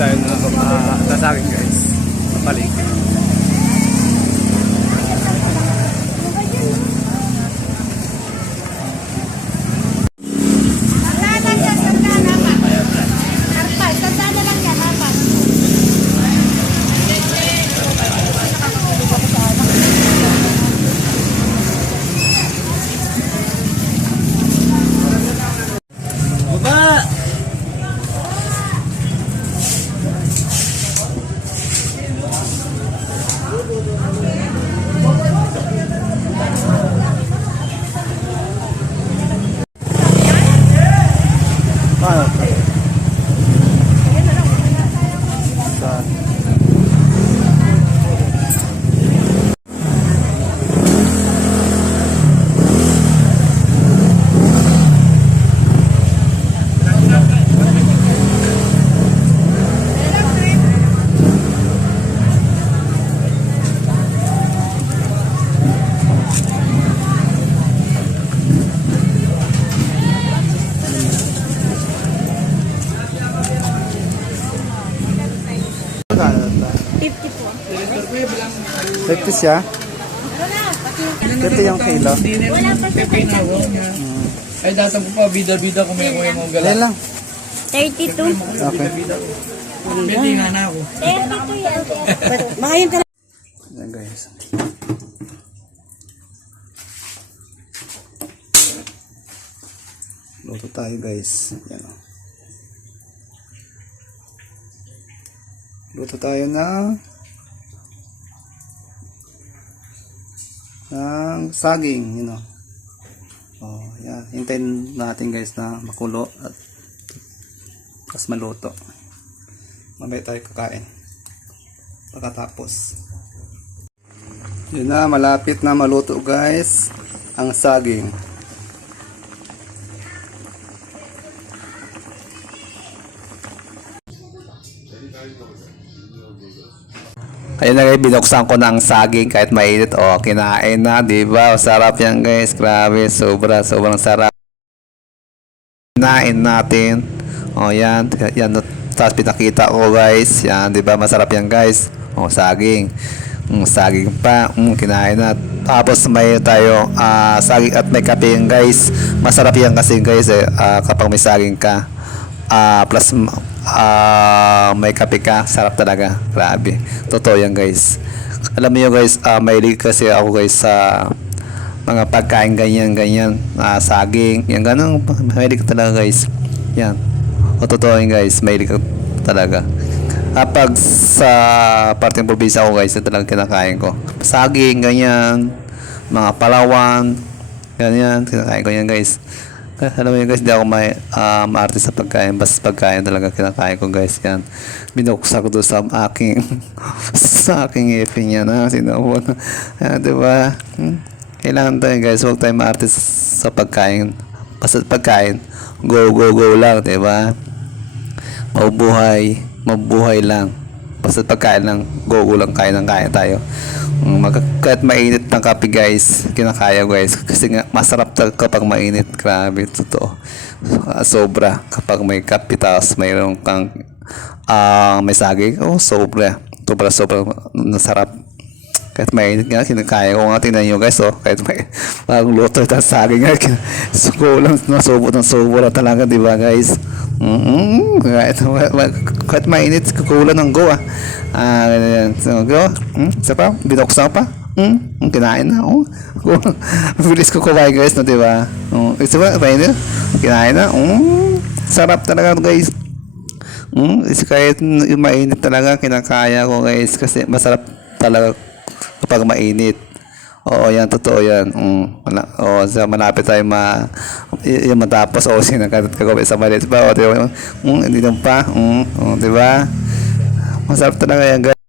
tayo ng sasaging guys sa paligid. Ito siya. Ito yung kilo. Wala pa sa ay, datang ko pa, bida-bida kung may mga galang. Ilan lang? 32. Okay. Pwede nga na ako. 32 yan. Makayin ka lang. Ayan guys. Luto tayo guys. Ayan o. Luto tayo ng saging, you know. Oh, yan. Hintayin natin guys na makulo at tapos maluto. Mamaya tayo kakain. Pagkatapos. Yun na, malapit na maluto guys ang saging. Ayun na guys, binuksan ko ng saging kahit mainit. O, kinain na, diba? Sarap yan guys, grabe, sobrang sarap. Kinain natin. O, yan, tapos pinakita ko guys. Yan, diba? Masarap yan guys. O, saging. Saging pa, kinain na. Tapos may tayo, saging at may kape yan guys. Masarap yan kasi guys, kapag may saging ka. Plus may kape ka, sarap talaga, grabe, totoo yan guys. Alam niyo guys, mahilig kasi ako guys sa mga pagkain ganyan, saging, yan ganun, mahilig talaga guys, yan, totoo yan guys, mahilig talaga. Kapag sa parteng probinsya ko guys, ito talaga kinakain ko, saging, ganyan, mga palawan, ganyan, kinakain ko yan guys. Alam mo yun guys, di ako maarte sa pagkain. Basta pagkain talaga kinakain ko guys. Yan. Binuksa ko doon sa aking sa aking ipin yan. Sinabon. Diba? Kailangan tayo guys. Huwag tayo maarte sa pagkain. Basta pagkain. Go lang. Diba? Mabuhay lang. Basta pagkain lang. Go lang. Kain tayo. Kahit mainit ng kape guys, kinakaya guys kasi nga masarap kapag mainit, grabe, totoo, sobra kapag may kape tapos mayroon kang may saging, sobra nasarap kahit mainit nga, kinakaya ko nga. Tingnan nyo guys, kahit may bagong luto ng saging nga, sobra talaga, diba guys? Kahit mainit, kukulan ng go ganyan. So, go. Isa pa, binuksan pa. Kinain na. Bilis ko kumain guys, no, diba? Isa pa, mainit. Kinain na. Sarap talaga guys. Kahit mainit talaga, kinakaya ko guys. Kasi masarap talaga kapag mainit. Oo, yan, totoo yan. Malapit tayo yung matapos. Sinagadat ka sa maliit pa. Diba? Hindi lang pa. Diba? Masarap talaga yan guys.